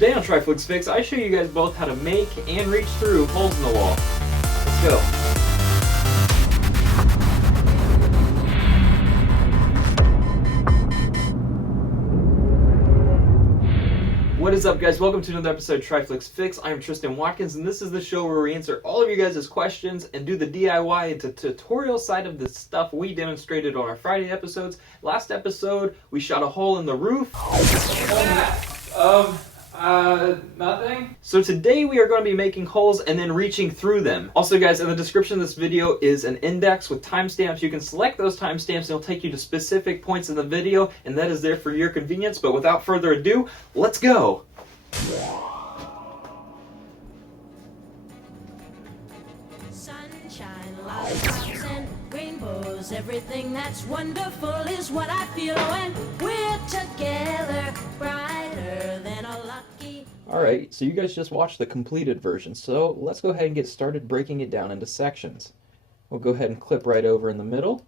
Today on Triflix Fix, I show you guys both how to make and reach through holes in the wall. Let's go. What is up, guys? Welcome to another episode of Triflix Fix. I'm Tristan Watkins, and this is the show where we answer all of you guys' questions and do the DIY and tutorial side of the stuff we demonstrated on our Friday episodes. Last episode, we shot a hole in the roof. Nothing. So today we are going to be making holes and then reaching through them. Also, guys, in the description of this video is an index with timestamps. You can select those timestamps and it'll take you to specific points in the video, and that is there for your convenience. But without further ado, let's go. Sunshine, lollipops, and rainbows. Everything that's wonderful is what I feel when we're together, brighter than a lucky. Alright, so you guys just watched the completed version, so let's go ahead and get started breaking it down into sections. We'll go ahead and clip right over in the middle,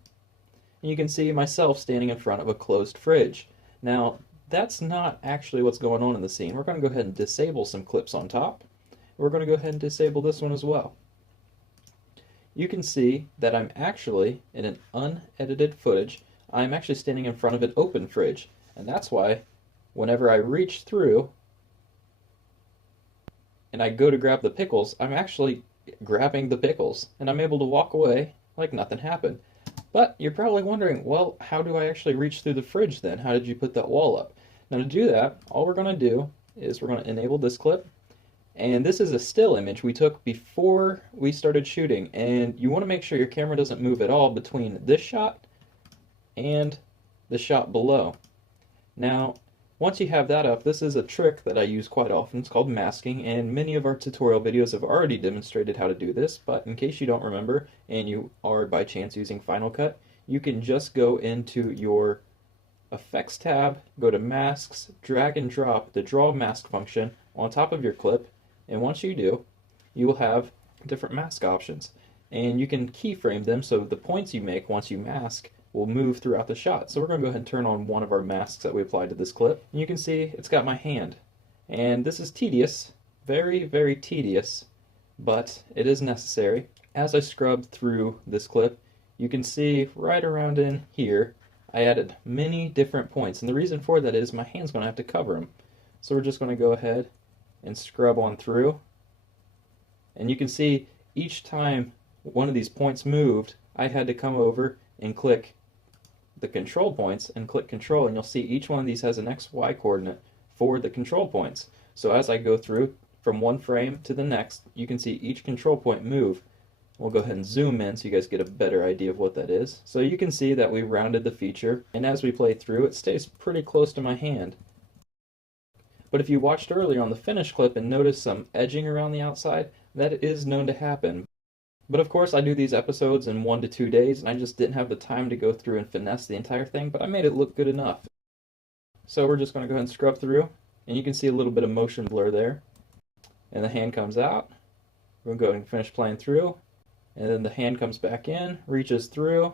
and you can see myself standing in front of a closed fridge. Now, that's not actually what's going on in the scene. We're going to go ahead and disable some clips on top. We're going to go ahead and disable this one as well. You can see that I'm actually, in an unedited footage, I'm actually standing in front of an open fridge. And that's why, whenever I reach through, and I go to grab the pickles, I'm actually grabbing the pickles, and I'm able to walk away like nothing happened. But you're probably wondering, well, how do I actually reach through the fridge then? How did you put that wall up? Now to do that, all we're going to do is we're going to enable this clip. And this is a still image we took before we started shooting. And you want to make sure your camera doesn't move at all between this shot and the shot below. Now, once you have that up, this is a trick that I use quite often. It's called masking, and many of our tutorial videos have already demonstrated how to do this, but in case you don't remember, and you are by chance using Final Cut, you can just go into your Effects tab, go to Masks, drag and drop the Draw Mask function on top of your clip, and once you do, you will have different mask options. And you can keyframe them so the points you make once you mask will move throughout the shot. So we're going to go ahead and turn on one of our masks that we applied to this clip. And you can see it's got my hand. And this is tedious, very, very tedious, but it is necessary. As I scrubbed through this clip, you can see right around in here, I added many different points. And the reason for that is my hand's going to have to cover them. So we're just going to go ahead and scrub on through. And you can see each time one of these points moved, I had to come over and click the control points and click control, and you'll see each one of these has an XY coordinate for the control points. So as I go through from one frame to the next, you can see each control point move. We'll go ahead and zoom in so you guys get a better idea of what that is. So you can see that we rounded the feature, and as we play through, it stays pretty close to my hand. But if you watched earlier on the finished clip and noticed some edging around the outside, that is known to happen. But of course I do these episodes in 1 to 2 days, and I just didn't have the time to go through and finesse the entire thing, but I made it look good enough. So we're just going to go ahead and scrub through, and you can see a little bit of motion blur there. And the hand comes out. We're going to go and finish playing through, and then the hand comes back in, reaches through,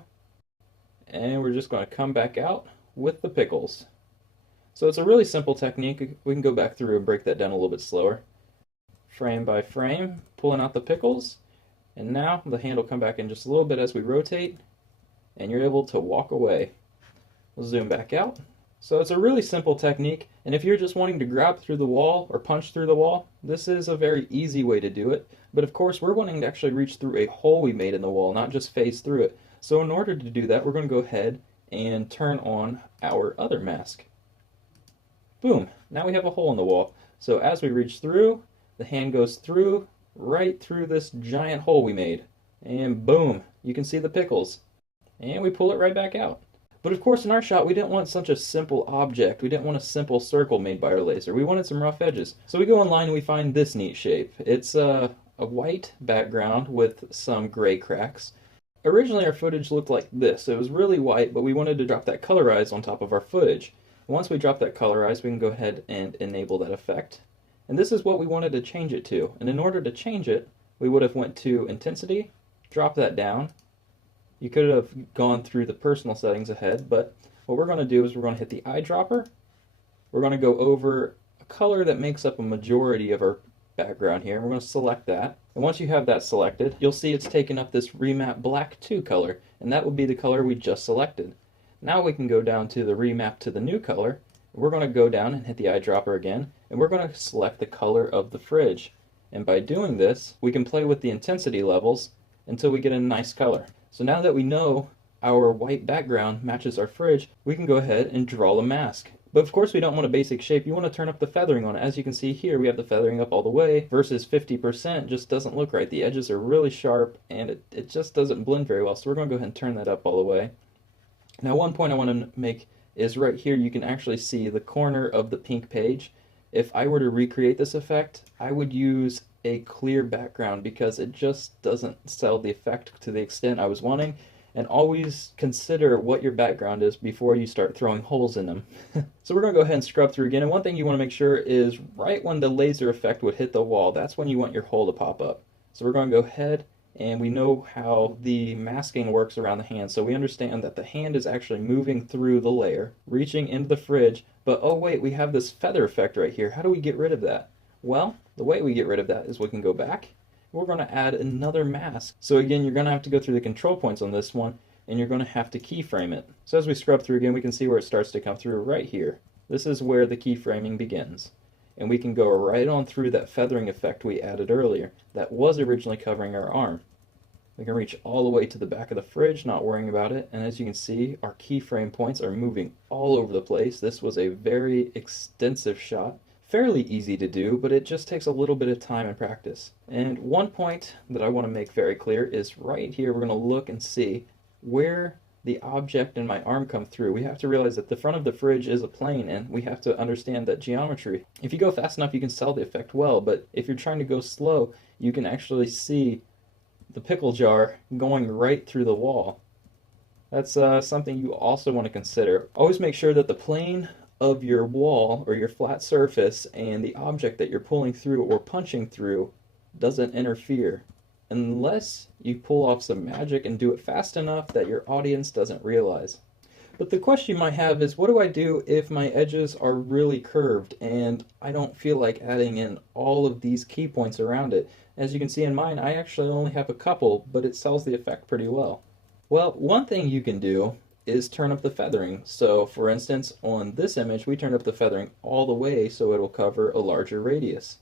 and we're just going to come back out with the pickles. So it's a really simple technique. We can go back through and break that down a little bit slower. Frame by frame, pulling out the pickles. And now the hand will come back in just a little bit as we rotate, and you're able to walk away. We'll zoom back out. So it's a really simple technique, and if you're just wanting to grab through the wall or punch through the wall, this is a very easy way to do it. But of course, we're wanting to actually reach through a hole we made in the wall, not just phase through it. So in order to do that, we're going to go ahead and turn on our other mask. Boom! Now we have a hole in the wall. So as we reach through, the hand goes through, right through this giant hole we made. And boom, you can see the pickles. And we pull it right back out. But of course in our shot we didn't want such a simple object. We didn't want a simple circle made by our laser. We wanted some rough edges. So we go online and we find this neat shape. It's a white background with some gray cracks. Originally our footage looked like this. It was really white, but we wanted to drop that colorize on top of our footage. Once we drop that colorize, we can go ahead and enable that effect. And this is what we wanted to change it to. And in order to change it, we would have went to intensity, drop that down. You could have gone through the personal settings ahead, but what we're going to do is we're going to hit the eyedropper. We're going to go over a color that makes up a majority of our background here. We're going to select that. And once you have that selected, you'll see it's taken up this remap black 2 color, and that would be the color we just selected. Now we can go down to the remap to the new color. We're going to go down and hit the eyedropper again, and we're going to select the color of the fridge. And by doing this, we can play with the intensity levels until we get a nice color. So now that we know our white background matches our fridge, we can go ahead and draw the mask. But of course we don't want a basic shape, you want to turn up the feathering on it. As you can see here, we have the feathering up all the way versus 50% just doesn't look right. The edges are really sharp and it just doesn't blend very well. So we're going to go ahead and turn that up all the way. Now one point I want to make is right here you can actually see the corner of the pink page. If I were to recreate this effect, I would use a clear background because it just doesn't sell the effect to the extent I was wanting. And always consider what your background is before you start throwing holes in them. So we're going to go ahead and scrub through again, and one thing you want to make sure is right when the laser effect would hit the wall, that's when you want your hole to pop up. So we're going to go ahead, and we know how the masking works around the hand, so we understand that the hand is actually moving through the layer, reaching into the fridge, but oh wait, we have this feather effect right here. How do we get rid of that? Well, the way we get rid of that is we can go back. We're going to add another mask. So again, you're going to have to go through the control points on this one, and you're going to have to keyframe it. So as we scrub through again, we can see where it starts to come through right here. This is where the keyframing begins. And we can go right on through that feathering effect we added earlier that was originally covering our arm. We can reach all the way to the back of the fridge, not worrying about it. And as you can see, our keyframe points are moving all over the place. This was a very extensive shot. Fairly easy to do, but it just takes a little bit of time and practice. And one point that I want to make very clear is right here we're going to look and see where the object and my arm come through. We have to realize that the front of the fridge is a plane, and we have to understand that geometry. If you go fast enough, you can sell the effect well, but if you're trying to go slow, you can actually see the pickle jar going right through the wall. That's something you also want to consider. Always make sure that the plane of your wall or your flat surface and the object that you're pulling through or punching through doesn't interfere, unless you pull off some magic and do it fast enough that your audience doesn't realize. But the question you might have is, what do I do if my edges are really curved and I don't feel like adding in all of these key points around it? As you can see in mine, I actually only have a couple, but it sells the effect pretty well. Well, one thing you can do is turn up the feathering. So for instance, on this image, we turned up the feathering all the way so it will cover a larger radius.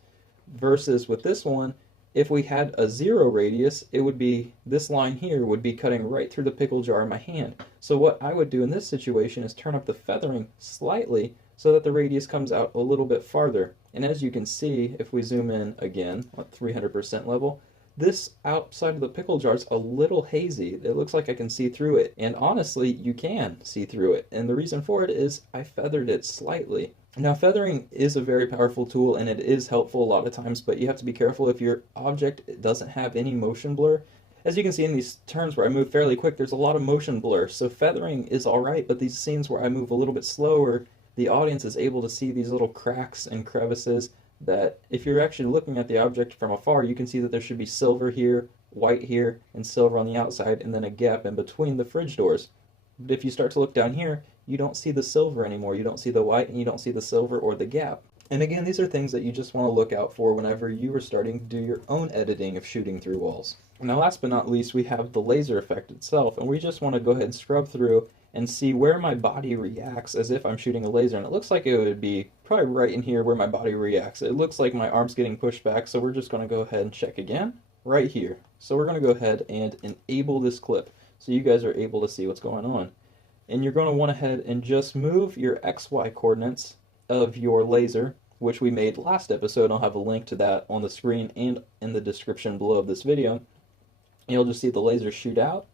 Versus with this one, if we had a 0 radius, it would be, this line here would be cutting right through the pickle jar in my hand. So what I would do in this situation is turn up the feathering slightly so that the radius comes out a little bit farther. And as you can see, if we zoom in again at 300% level, this outside of the pickle jar is a little hazy. It looks like I can see through it. And honestly, you can see through it. And the reason for it is I feathered it slightly. Now, feathering is a very powerful tool and it is helpful a lot of times, but you have to be careful if your object doesn't have any motion blur. As you can see in these turns where I move fairly quick, there's a lot of motion blur. So feathering is alright, but these scenes where I move a little bit slower, the audience is able to see these little cracks and crevices that if you're actually looking at the object from afar, you can see that there should be silver here, white here, and silver on the outside, and then a gap in between the fridge doors. But if you start to look down here, you don't see the silver anymore. You don't see the white, and you don't see the silver or the gap. And again, these are things that you just want to look out for whenever you are starting to do your own editing of shooting through walls. Now, last but not least, we have the laser effect itself, and we just want to go ahead and scrub through and see where my body reacts as if I'm shooting a laser. And it looks like it would be probably right in here where my body reacts. It looks like my arm's getting pushed back, so we're just going to go ahead and check again right here. So we're going to go ahead and enable this clip so you guys are able to see what's going on. And you're going to want to head and just move your XY coordinates of your laser, which we made last episode. I'll have a link to that on the screen and in the description below of this video. You'll just see the laser shoot out,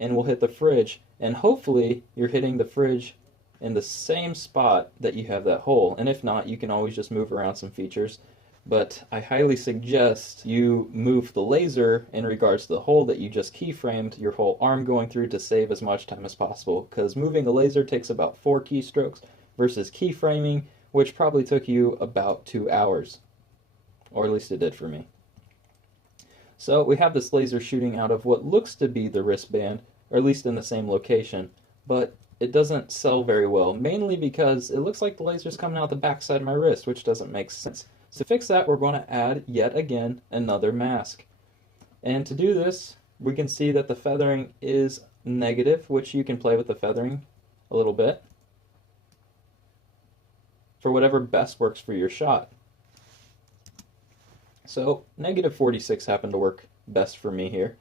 and we'll hit the fridge, and hopefully you're hitting the fridge in the same spot that you have that hole. And if not, you can always just move around some features. But I highly suggest you move the laser in regards to the hole that you just keyframed your whole arm going through to save as much time as possible, because moving the laser takes about 4 keystrokes versus keyframing, which probably took you about 2 hours, or at least it did for me. So we have this laser shooting out of what looks to be the wristband, or at least in the same location, but it doesn't sell very well, mainly because it looks like the laser's coming out the backside of my wrist, which doesn't make sense. So to fix that, we're going to add, yet again, another mask. And to do this, we can see that the feathering is negative, which you can play with the feathering a little bit for whatever best works for your shot. So negative 46 happened to work best for me here.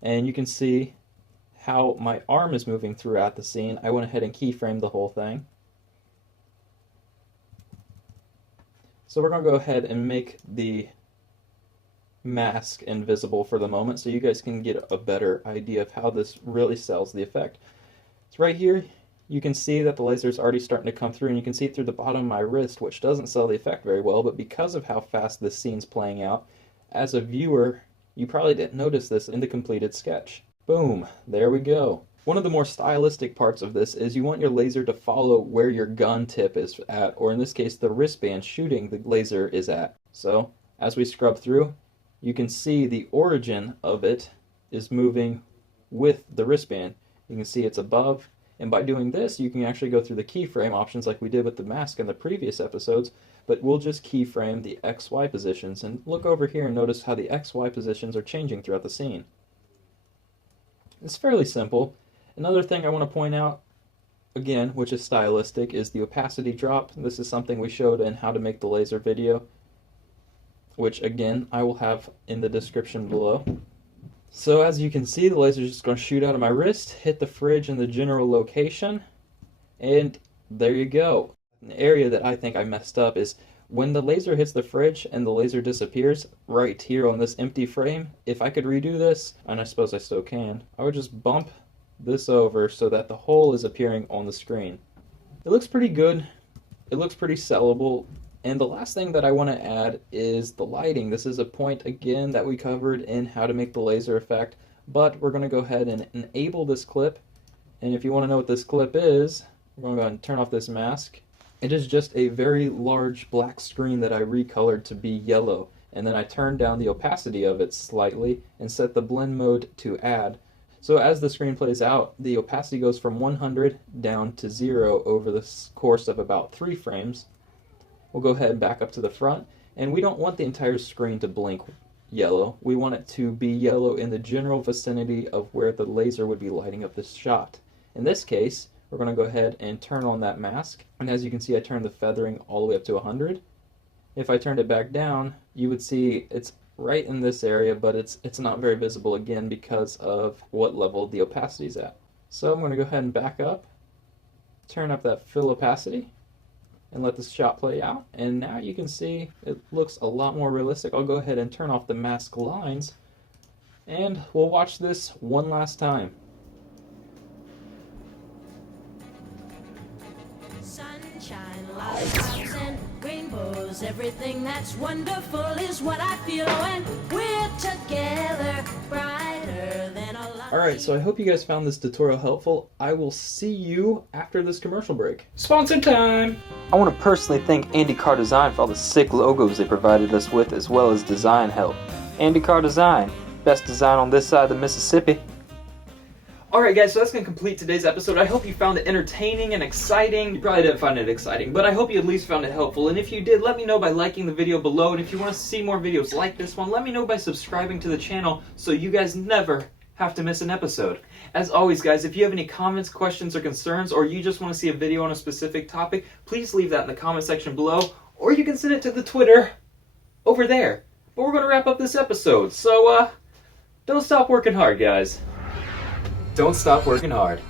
And you can see how my arm is moving throughout the scene. I went ahead and keyframed the whole thing. So we're going to go ahead and make the mask invisible for the moment so you guys can get a better idea of how this really sells the effect. So right here, you can see that the laser is already starting to come through, and you can see it through the bottom of my wrist, which doesn't sell the effect very well, but because of how fast this scene's playing out, as a viewer, you probably didn't notice this in the completed sketch. Boom, there we go. One of the more stylistic parts of this is you want your laser to follow where your gun tip is at, or in this case, the wristband shooting the laser is at. So, as we scrub through, you can see the origin of it is moving with the wristband. You can see it's above, and by doing this, you can actually go through the keyframe options like we did with the mask in the previous episodes, but we'll just keyframe the XY positions, and look over here and notice how the XY positions are changing throughout the scene. It's fairly simple. Another thing I want to point out, again, which is stylistic, is the opacity drop. This is something we showed in How to Make the Laser video, which again I will have in the description below. So as you can see, the laser is just going to shoot out of my wrist, hit the fridge in the general location, and there you go. An area that I think I messed up is when the laser hits the fridge and the laser disappears right here on this empty frame. If I could redo this, and I suppose I still can, I would just bump this over so that the hole is appearing on the screen. It looks pretty good. It looks pretty sellable. And the last thing that I want to add is the lighting. This is a point, again, that we covered in How to Make the Laser Effect, but we're going to go ahead and enable this clip. And if you want to know what this clip is, we're going to go ahead and turn off this mask. It is just a very large black screen that I recolored to be yellow, and then I turned down the opacity of it slightly and set the blend mode to add. So as the screen plays out, the opacity goes from 100 down to 0 over the course of about 3 frames. We'll go ahead and back up to the front, and we don't want the entire screen to blink yellow. We want it to be yellow in the general vicinity of where the laser would be lighting up this shot. In this case, we're going to go ahead and turn on that mask, and as you can see, I turned the feathering all the way up to 100. If I turned it back down, you would see it's right in this area, but it's not very visible again because of what level the opacity is at. So I'm going to go ahead and back up, turn up that fill opacity, and let this shot play out, and now you can see it looks a lot more realistic. I'll go ahead and turn off the mask lines, and we'll watch this one last time. Sunshine, lollipops, and rainbows. Everything that's wonderful is what I feel when we're together, brighter than a light. Alright, so I hope you guys found this tutorial helpful. I will see you after this commercial break. Sponsor time! I want to personally thank Carr Design for all the sick logos they provided us with, as well as design help. Carr Design, best design on this side of the Mississippi. Alright guys, so that's going to complete today's episode. I hope you found it entertaining and exciting. You probably didn't find it exciting, but I hope you at least found it helpful. And if you did, let me know by liking the video below. And if you want to see more videos like this one, let me know by subscribing to the channel so you guys never have to miss an episode. As always guys, if you have any comments, questions, or concerns, or you just want to see a video on a specific topic, please leave that in the comment section below, or you can send it to the Twitter over there. But we're going to wrap up this episode, so don't stop working hard guys. Don't stop working hard.